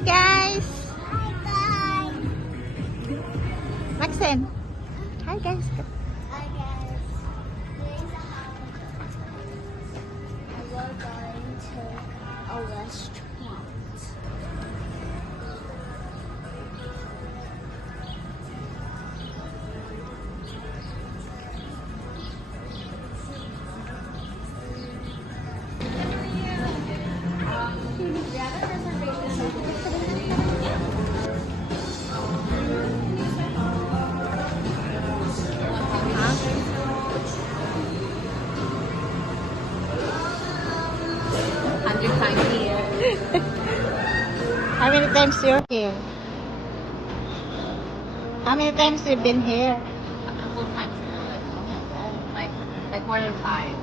Hi guys! Hi guys! Maxen! Hi guys! Hi guys! Here's a house. And we're going to a restaurant. How many times you're here? How many times you've been here? A couple of times, like more than 5.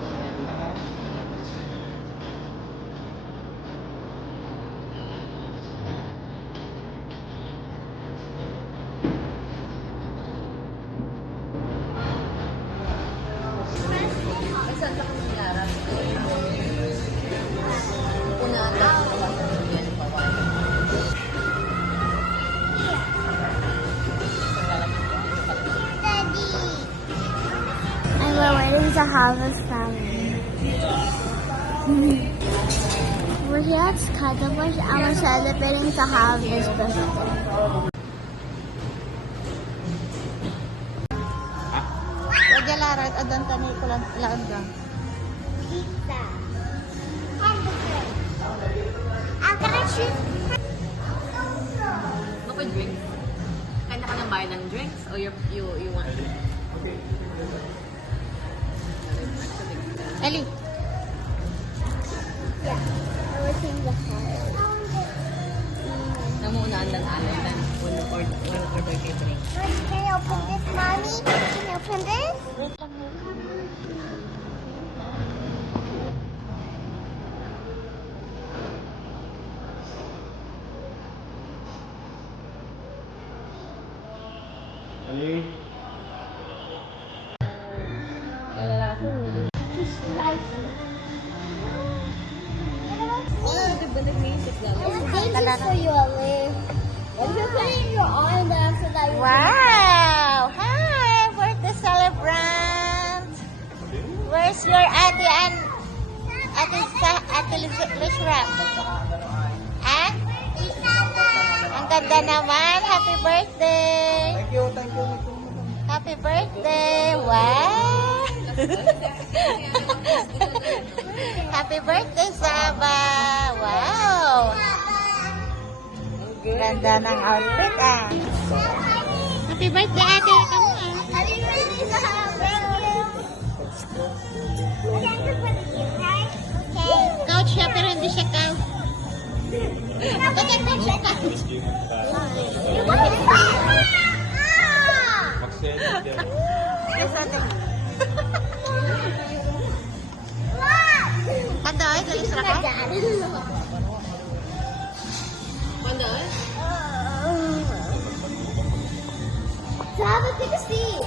Saan ka kami nangyarap? Una ata, yan pa ba? Daddy! And we're waiting to harvest family. We're here at Skadabush and we're celebrating to harvest birthday. Wag larat adan tanay ko lang lang. Pizza. Hamburger. I'm gonna choose. No pa drinks? Kanya ka nang bayad ng drinks? O you want? Ali! Yeah. I was in the house. Namuunaan lang alay na. We'll order catering. Can you open this, mommy? Can you open this? Ali? It's dangerous for you, Ali. If you put it in your arm, then after that you Wow! Hi! Birthday celebrant! Where's your ate and ate Lishra? Ah? Ang ganda naman! Happy birthday! Thank you. Happy birthday! Wow! Happy birthday, Saba! Wow! Ganda ng outfit ah! Happy birthday, ate! Come on! Happy birthday, Sahaba. Thank you for the gift, right? Okay. Couch siya pero hindi siya couch. Bakit mo siya couch? You want it? Ah! Yes, ate. What? Pandoy, galis ra ka? Pandoy? Sahaba, take a seat.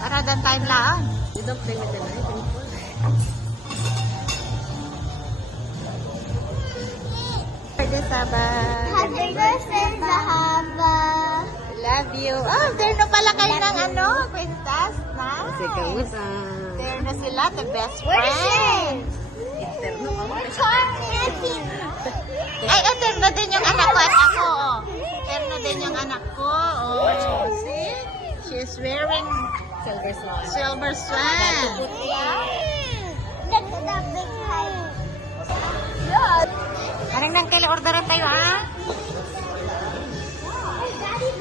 Para dan time lang. You don't play with the knife anymore. Birthday, Saba. Happy birthday, Sahaba. Love you. Oh, there na pala kayo ng ano, kwintas na. Kasi kamusta? There na sila, the best Where is friends. Where's Harvey? Ay, eterno din yung anak ko at ako. Oh. Eterno din yung anak ko. Oh. See? She's wearing Silver swan. silver swan. That's the big height. Anong nang kailan orderan tayo, ah? Daddy,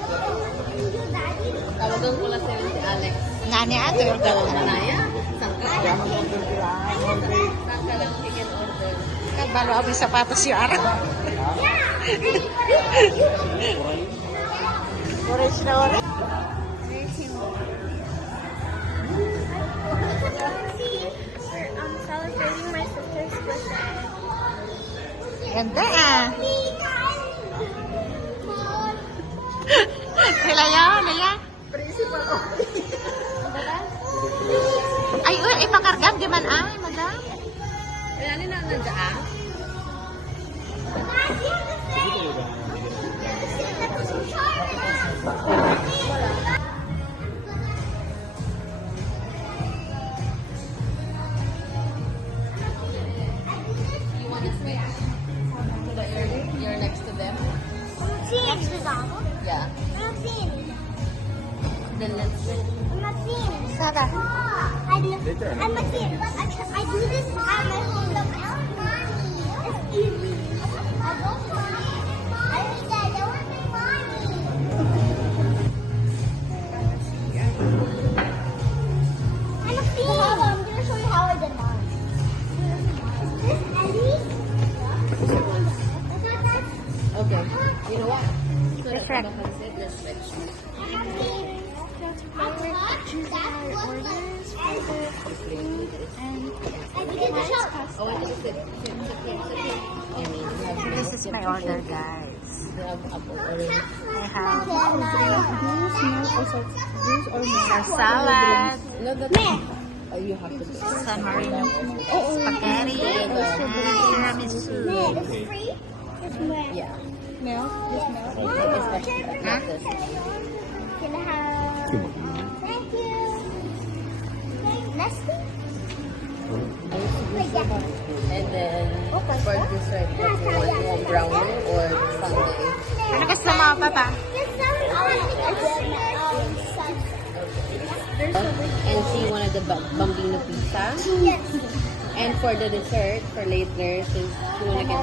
Daddy. Tawagan ko lang sa'yo si Alex. Nani, ate, orderan na. Manaya? Saan ka? Saan ka lang chicken order? Balo ako yung sapatos yung araw. Orange na orange. I'm celebrating my sister's birthday. Ganda ah. Laya, laya. Principal office. Ay, uy, ipakargam di man ay, madam. Kaya nila nandiyan. You're next to them? Next to them. Yeah. Maxine. Then let's Maxine. Sarah. I'm Maxine. I do this and I hold up my own money. It's easy. I don't want it. I mean, I don't want my money. I'm Maxine. I'm going to show you how I did mine. Is this Ellie? That's not that. Okay. You know what? So Let's let's check. let's switch. Oh, I think it's This is my order, guys. the apple orange. I have Caesar salad, No, that oh, you have to do it. San Marino spaghetti, and tiramisu. Yeah. Milk? This milk? It's not this. Can I have... Thank you. Nestle? Wait, yeah. And then for dessert, what you want brownie or sundae? Ano gusto mo, Papa? And she wanted the bambino pizza. Yes. And for the dessert, for later, since she wanna get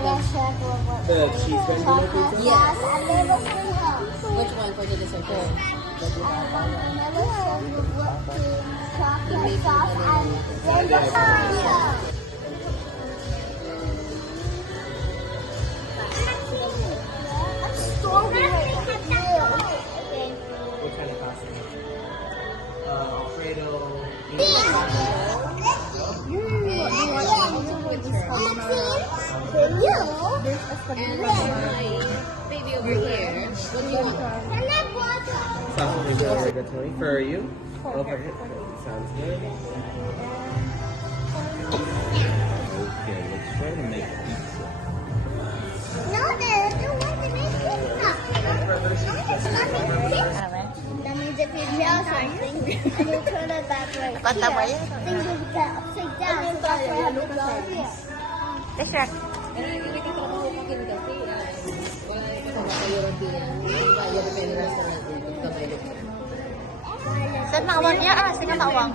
The cheese bambino pizza? Yes. I never Which one for the dessert? chocolate sauce and then What kind of pasta? Alfredo. Baby over here. What do you want? Sausage and rigatoni for you? Okay, sounds good. Okay, let's try to make pizza. No, I don't want to make pizza. Ano ba? That means if you draw something and you turn it back right Kanta ba yan? then you get upside down. So that's why I have to go here. Dessert. Hindi kita mahupakin kasi wala yung European. Diba, European restaurant yung pagkabayo. Saan maawang niya? Ah, sige maawang.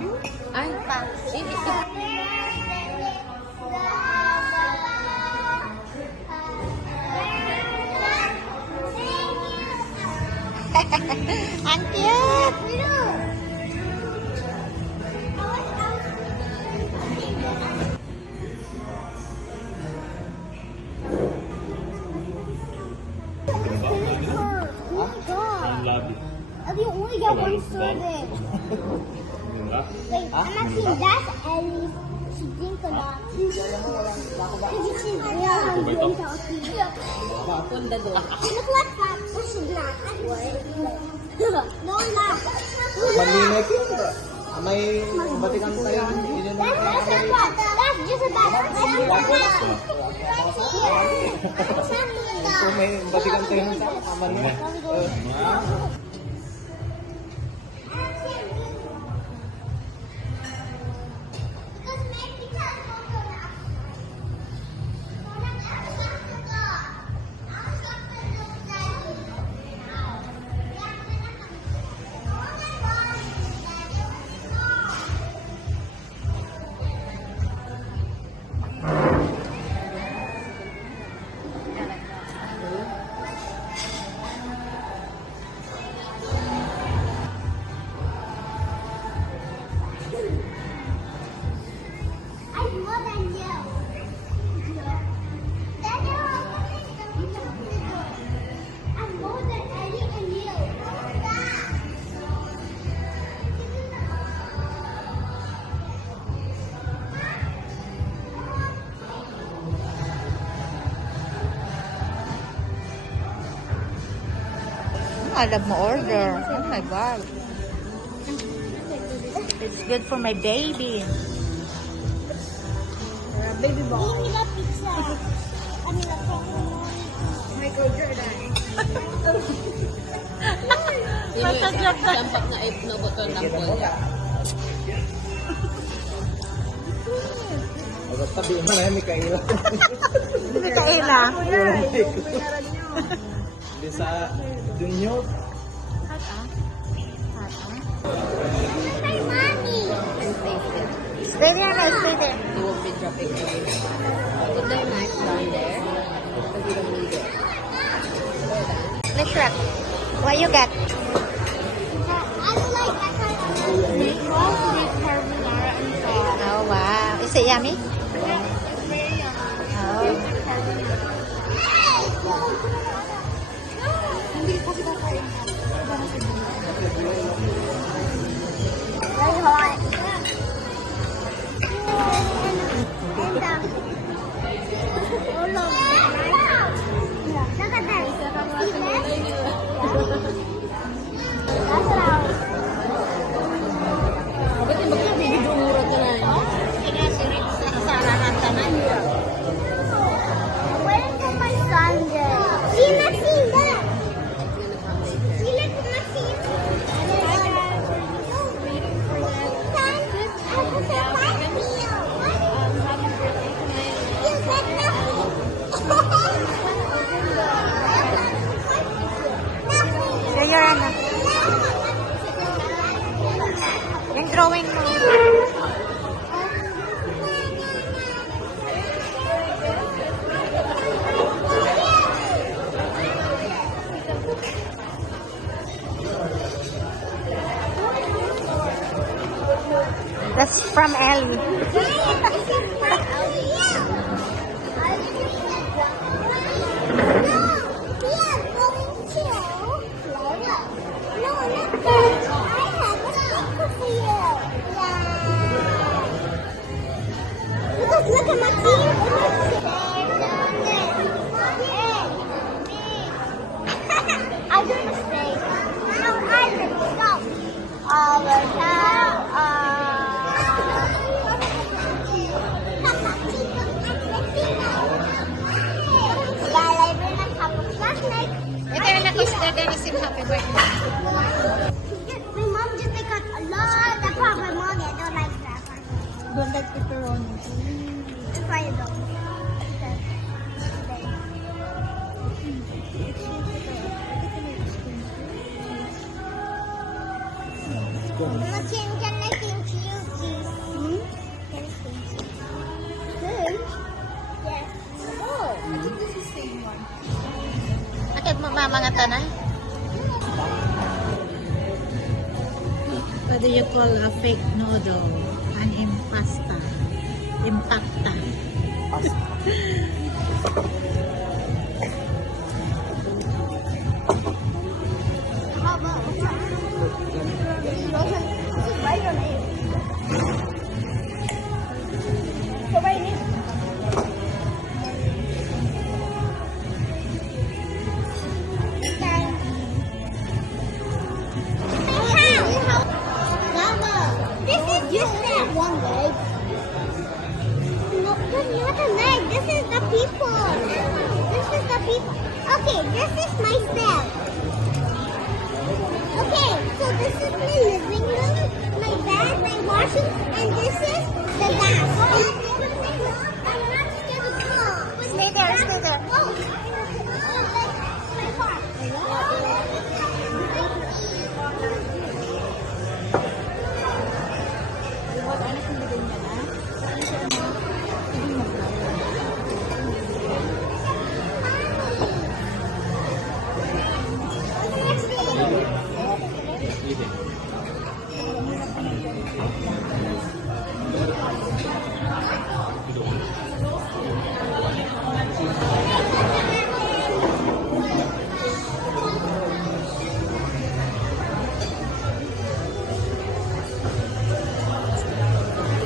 Ay, Pa. Ang cute! Oh my god. Love it. You only get one serving. Wait, I'm not seeing that's Ellie. She didn't come out. She's real hungry and healthy. Punda doon. Look what that. She's not. No, not. Malinag yun. May batikan tayo. That's a bad. That's just a bad. Kung may batikan tayo sa kamar mo. I'm more than you. I'm more than Ellie and you. I love my order. Oh my God. It's good for my baby. Baby boy. Give me the pizza. I mean the Michael Jordan. Matagap na. Sampak na ipnobotol ng polya. Tabi mo na, Mikaela. ah. Hindi sa Junior. Hot ah. Hot ah. Hey, mommy. Stay there, guys. Stay there. You won't be dropping away. Put the knife down there. Because you don't need it. Let's rock. What you got? I don't like that kind of snake. Snake carbonara and sauce. Oh, wow. Is it yummy? It's very yummy. Oh. Hindi ko kinakain. Very hot. And oh no. Look at that. See that? That's loud. Ba't yung magkabibidumura ka na yun? Sinasirit sa sarahan tanan. Where's my Sunday? See, Maxine, there. See, look, Maxine. Sige, ano? Yung drawing mo. That's from Ellie. Look at my team. I do mistake. No, I did go. All the time. Ito yung nakusta na receive happy birthday. My mom just got a lot of pepperoni. I don't like that one. Don't like pepperoni. That's why I don't. Mama, can I pinch you, please? Can I pinch you? Pinch? Yes. Oh, I think this is the same one. Akit mo mga tanay? What do you call a fake noodle? An impasta. Impacta. Mama, what's that? This is right on it. So right here. Mama, this is just that one leg. No, that's not a leg. This is the people. This is the people. Okay, this is myself. Okay, so this is my living room, my bed, my washing, and this is the gas. I'm not scared of dogs. Stay there, stay there. Oh, my car.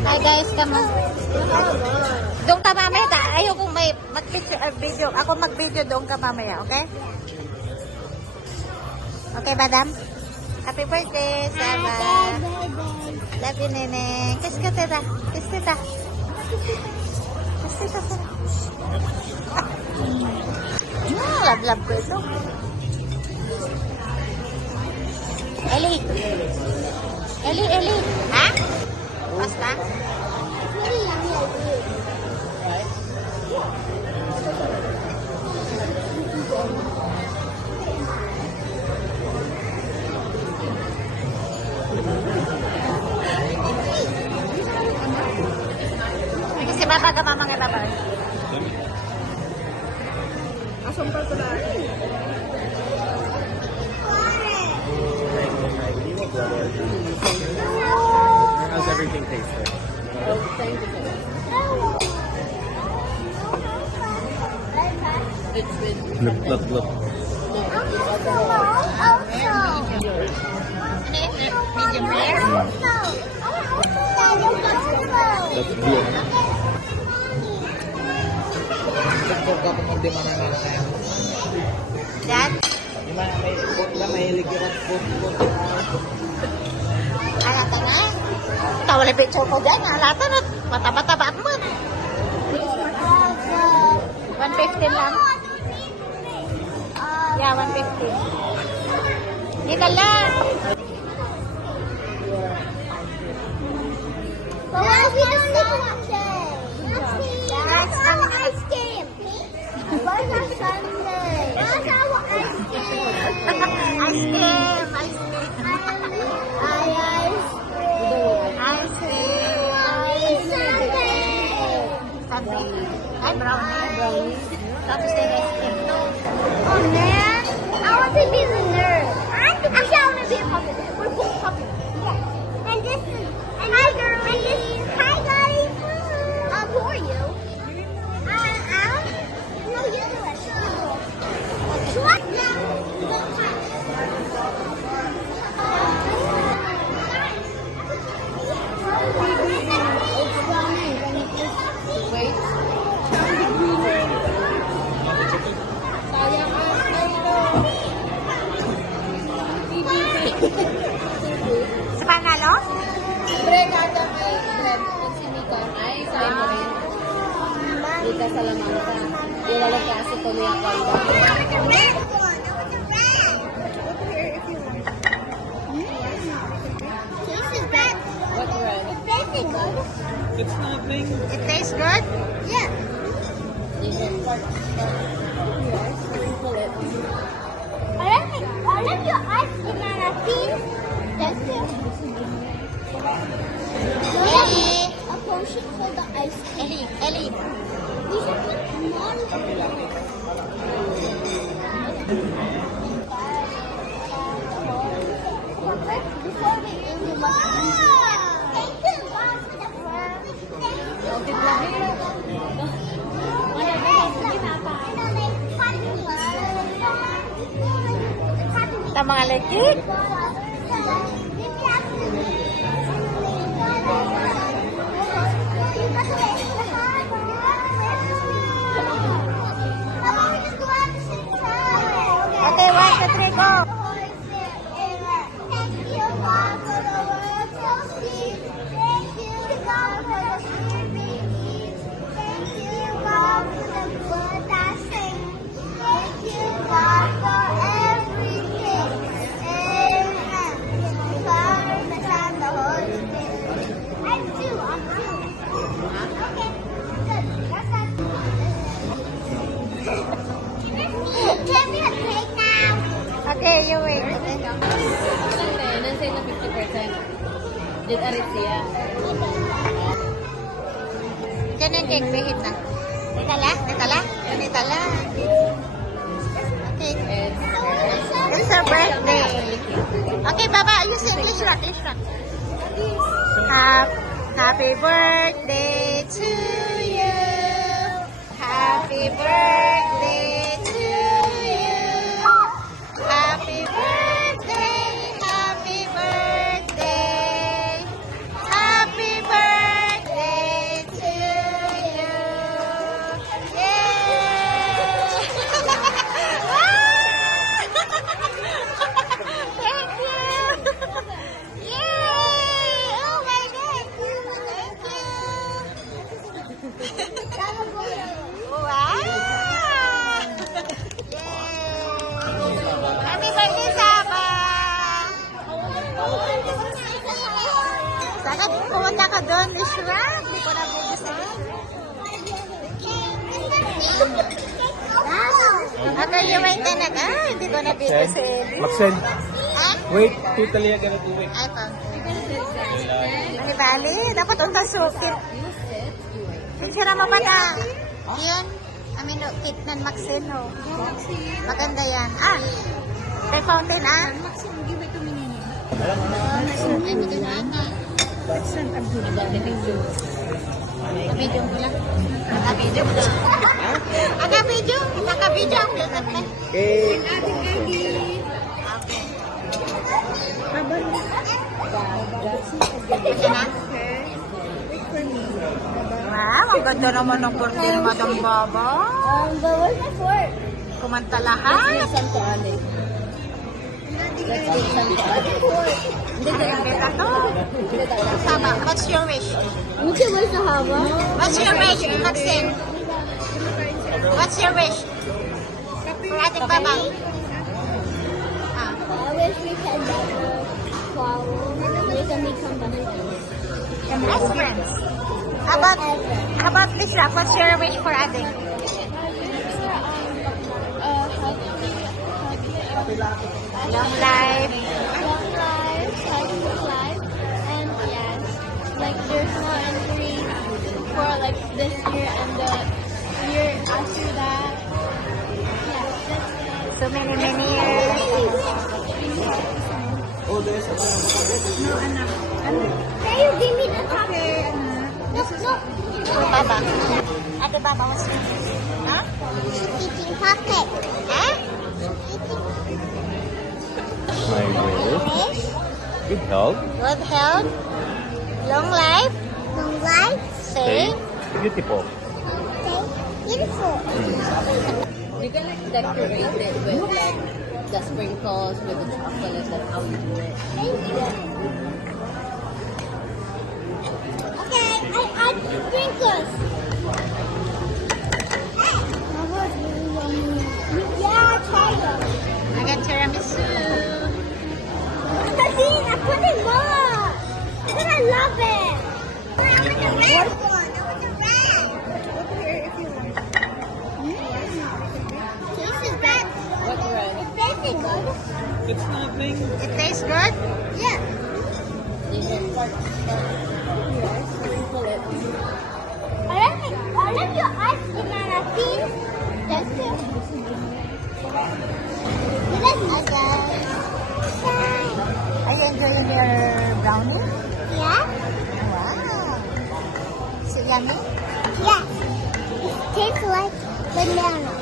Hi guys, kamo. Doon ka mamaya. Ayoko may mag-video. Ako mag-video doon ka mamaya, okay? Okay, madam? Happy birthday, Saba. Love you, Neneng. Kiss ka, tita. Kiss tita. Kiss tita. Love ko ito. Ellie. Ellie. Ha? Basta? Really yummy, I do. sampal pala. How's everything taste? It's with Look. Medium rare. That's good. Dad, halata na. Tawala ba yung choco dyan? Halata na. Mataba-taba mo. 150 lang. Yeah, 150. Dito lang. But what if we don't live in Sunday? That's our ice cream. Where's our Sunday? That's our ice cream. Ice cream. Ice cream. Ice cream. Sunday. Ay, brownie. Tapos yung ice cream. Oh man, I want to be the nerd. Actually, I want to be a puppet. We're both puppets. Yes. And this is. Hi, girlies. Hi, guys. Who are you? No, you're the rest. What? wait. Sayang Sa panalo? Pre, kada may bread kung si Mika. Ay, sayo mo rin. Mika Salamanca. Ilalagay kasi ko niya kanda. What bread? It's nothing. It tastes good? Yeah. Sprinkle it. I love your ice cream and I think that's it. Ellie. A potion for the ice cream. Ellie. We should put more. Before we end, we must. Thank you, God, for the Ito mga legit. Okay, 1, 2, 3, go. Thank you, God, for the world so sweet. Thank you, God, for the spirit we eat. Thank you, God, for the blood that sings. Thank you, God, for everything. Amen. The Father, the Son, the Holy Spirit. I'm two. Okay, good. That's that. Give me a cake now. Okay, you wait. Okay. Nansay na 50%. Did arit siya. Diyan yung cake, behit na. Nitala? Nitala. Okay. It's her birthday. Okay, Baba, use English rock. Happy birthday to you. Happy birthday to you. Happy birthday. Happy birthday. Happy birthday to you. Yay! Thank you. Yay! Oh my God. Thank you. Wow! Yay! Happy birthday, Saba! Sana pumunta ka doon, Lishra. Hindi ko nabubusin. Okay, you wait na nag. Hindi ko nabubusin. Maxen, Ha? wait. Totally I'm gonna do it. Ay, pa. Bali, dapat unta sukit. Picture mo ba na? Yun. Amin, no, Kitnan Maxine, no. Maganda yan. Ah, Ray Fountain, ah. Ay, maganda. Nakabidyo ko lang. Nakabidyo ko lang. Nakabidyo. Nakabidyo. Okay. Ito na. Wow, ang ganda naman ng kurtin, Madam Baba. But where's my fork? Kumanta Let's lahat. do Santo Ane. Let's do Santo Ane. Hindi Ang tayo. ganda to. Hindi tayo. Sama. What's your wish? Which one is the hava? What's your wish, Maxine? What's your wish? For ating babang. Ah. I wish we can never follow. We can become As friends. How about Lisa? What's your wish for ating? Long life. Long life, healthy life, and yes, like there's no entry for like this year and the year after that. Yes, that's it. So many years. Oh, there's a Can you give me the top? Look. Baba. Ate Baba, what's your wish? Huh? Eating pocket. Eh? My wish. Wish? Good health. Good health. Long life. Long life, Safe. Beautiful. stay beautiful. You can like decorate it with the sprinkles, with the chocolate, that's how you do it. Thank you. Okay, I add sprinkles. Yeah, try them. I got tiramisu. See, I put it more. Because I love it. I want the red one. I want the red. Tastes bad. What red? It tastes good. It's nothing. It tastes good? Yeah. You can sprinkle it. I like your ice banana thing. That's it. You like Are you enjoying your brownie? Yeah? Wow. Is it yummy? Yeah. It tastes like banana.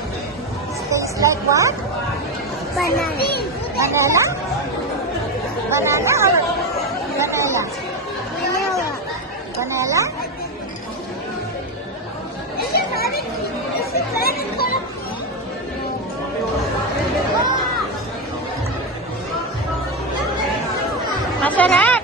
It tastes like what? Banana. Banana? Banana or vanilla? Vanilla. Vanilla? Is it better? Is it better? Masarap!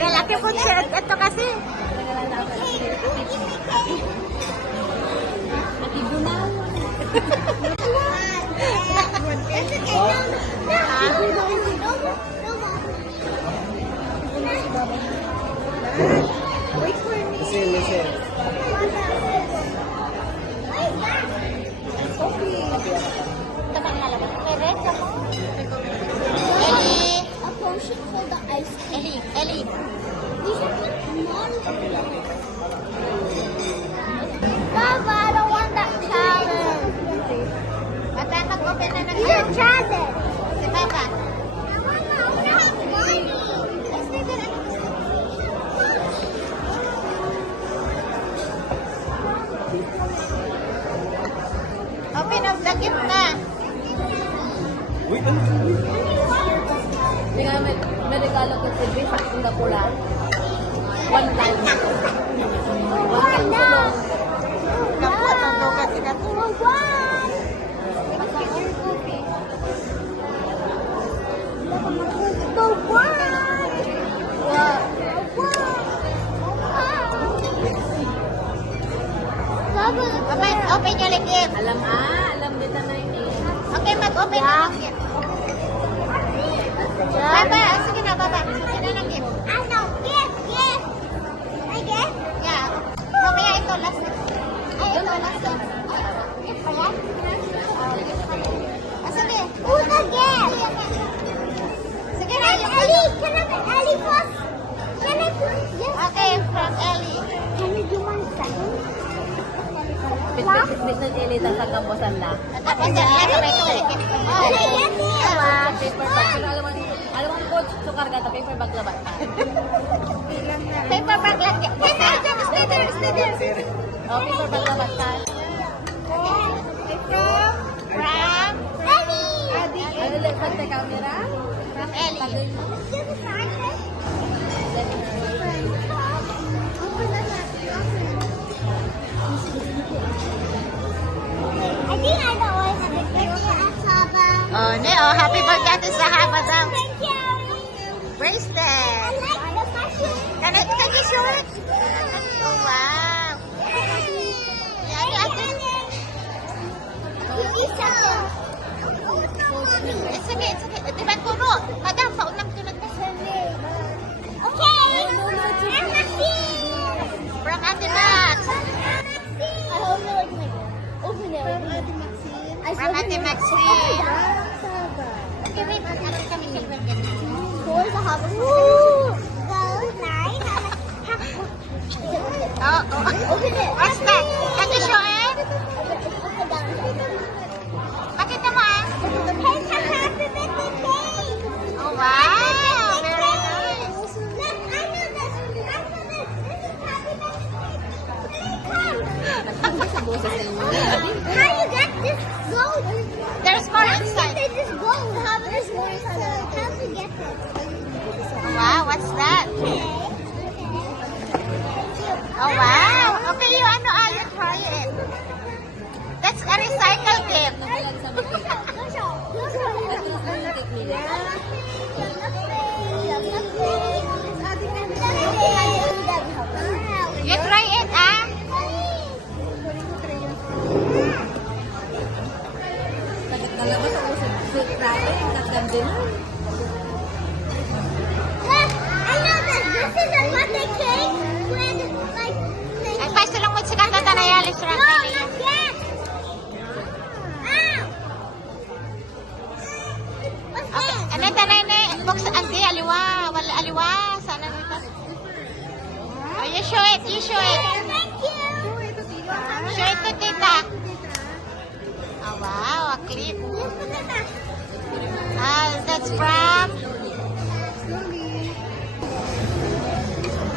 Galaki po siya. Ito kasi. Listen. Ito bang lalabas? May red ako. Ellie! A potion for the ice cream. Ellie! We should put more. Papa, I don't want that challenge. Bata, mag-open na ng You challenge. Si Papa. I want to have money. Let's make it. Open up the gift na. Wait, Hindi nga, may regalo ko si Bill sa Singapore. One time. Oh, no. Kapo, tutukan si Kapo. Oh, wow. Oh, wow. Wow. Wow. Open your gift. Alam din na yun eh. Okay, mag-open na ng gift. Baba, sige na, baba. Sige na ng gift. Ano? Gift! Gift! Ay, gift? Yeah. Mamaya ito, last na. Ay, ito, last na. Gift pa yan? Sige. Who's the gift? Sige Can na, I yung Ellie? Can I Ellie first? Can I put yes? Okay, from Ellie. Can you do one second? Bitbit ilita sa kampusan la. Tapos yan, sabay ito ulit. Can I get it? Paper bag. Pero alam mo coach, sukar ka, paper bag labat pa. Paper bag lang. Wait, stay there, stay there. Oh, paper bag labat pa. From Ellie! Ano ulit pag sa camera? Ellie. Give the sign. I think I know what happy birthday at Saba. Oh, oh, happy birthday to Sahaba daw. Thank you. I Bracelet. like the fashion. Can you show it? Oh, wow. Yeah, it's okay, it's okay. Diba puno? Madam, paunang tulad na. Okay. I'm happy. From Ate Max. I hope you like my open it. From Ate Maxine. Okay, wait. Ano kami sa birthday? Where's the hopper? Ooh. So nice. Oh, oh. Open it. What's that? Can you show it? Upside down. Pakita mo ah. It's a happy birthday cake. Oh, wow. Very nice. Look, I know this. I know this. This is happy birthday cake. How you get this gold? There's more How you inside. get this gold? How there's more inside? How do you get this? Wow, what's that? Oh, wow. Okay, you ano, you try it. That's a recycled gift. You try it, ah. Kalabas ako sa fruit wrapper, nagdandi na. I know that this is a birthday cake with like. Ay, pasto lang mo sa kanta na yalis No, rangkali. not yet. Ow! What's Okay, this? ano tanay na box ante aliwa, wala aliwa, sana nito. Oh, you show it, you show it. Thank you. Show it to tita. Oh, wow, a clip. Yes, put it back. That's from.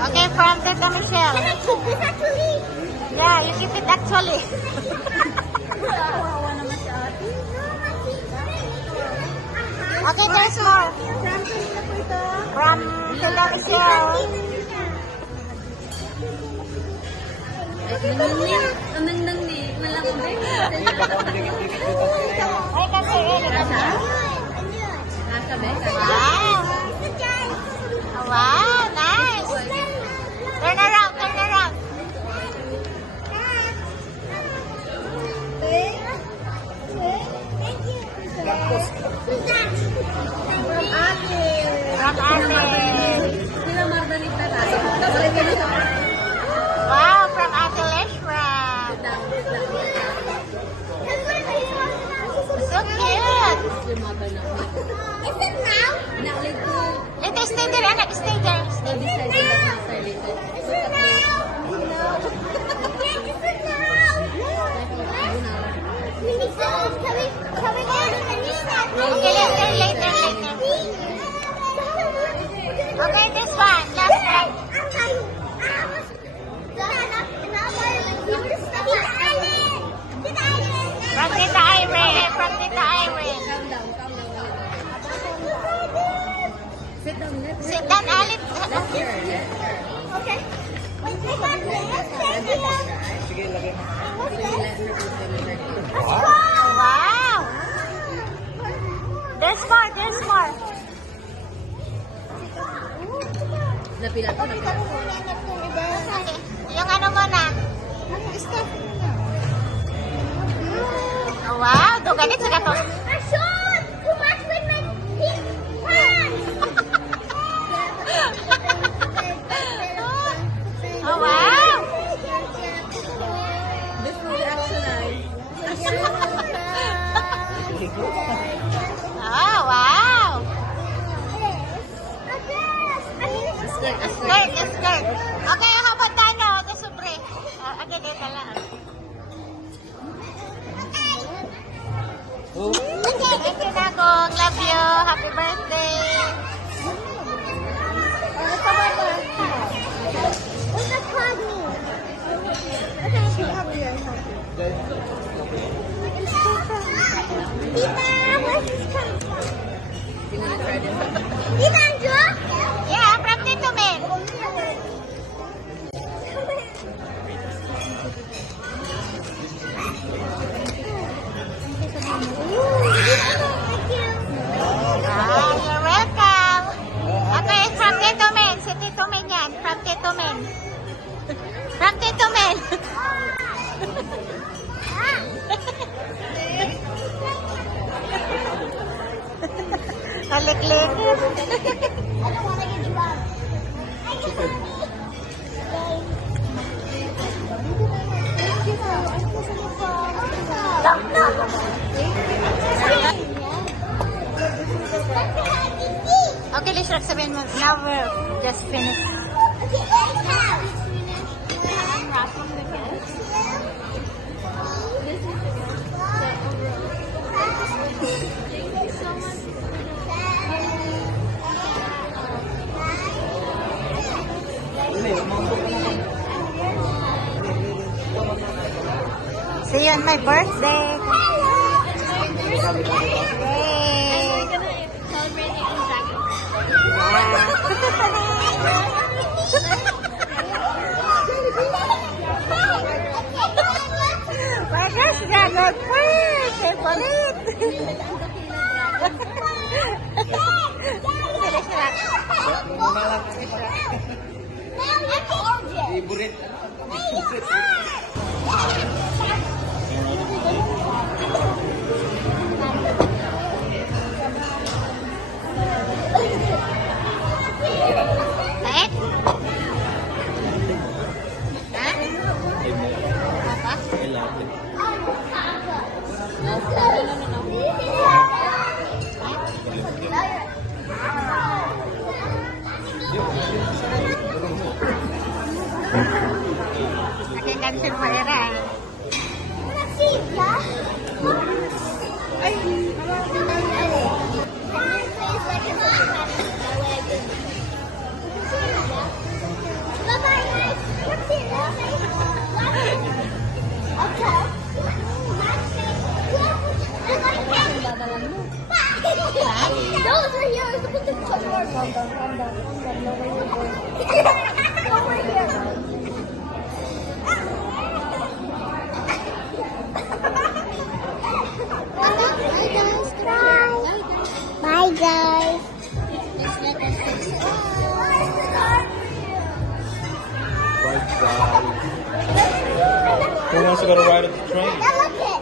Okay, from Tita Michelle. Can I keep this actually? Yeah, you keep it actually. Okay, there's more. From Tita Michelle. Ang nang ni, malamang din. Ay, kasi Nasa be? Wow. Oh, wow, nice. Turn around, turn around. From Ate. Sila Margarita na. Wow, from Ate Leshra. So cute. Yung mother na. Is it now? Naklit ko. Ito, stay there, anak. Stay there. Stay This there. side sila sa starlighted. Is it now? Yes, is it now? Can we go to the next step? Okay, later, later, later. Okay, this one. Last one. From Tita Irene. From Tita Irene. Calm down, calm down. Sit down, let Sit down, Alip. That's your, Okay. Wait, I got this. Thank you. Sige, lagay mo. What's let this? her put them in her. Let's go. Wow. There's more, there's more. Napila to, napila. Okay. Yung ano mo na. Edit sudah po. I should! Too much with my pink pants! Oh, wow! This was actually Oh, wow! skirt. Skirt. Okay, how about Tano? The sobre. Again, ito lang. Thank you, Nagong. Love you. Happy birthday. What's the problem? Tita, where's this coming from? Tita, Andrew? Yeah, from Tito Men. Ah, you're welcome. Okay, from Tito Men. Si Tito Men yan. From Tito Men. From Tito Men. Kaliklik. I don't want to get drunk. Okay, Lishrak, sabihin mo, now we're just finished. See you on my birthday. Yay. Bagus, dragon fruit. Saya kulit. Favorite. Baik? Hah? Apa? Pakai kansil merah. Those are yours. Look at the color. Over here. Bye, guys. Who wants to go to ride at the train? Now look it.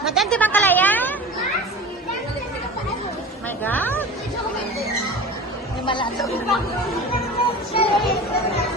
Madam, di bang kalaya? My God. Thank you.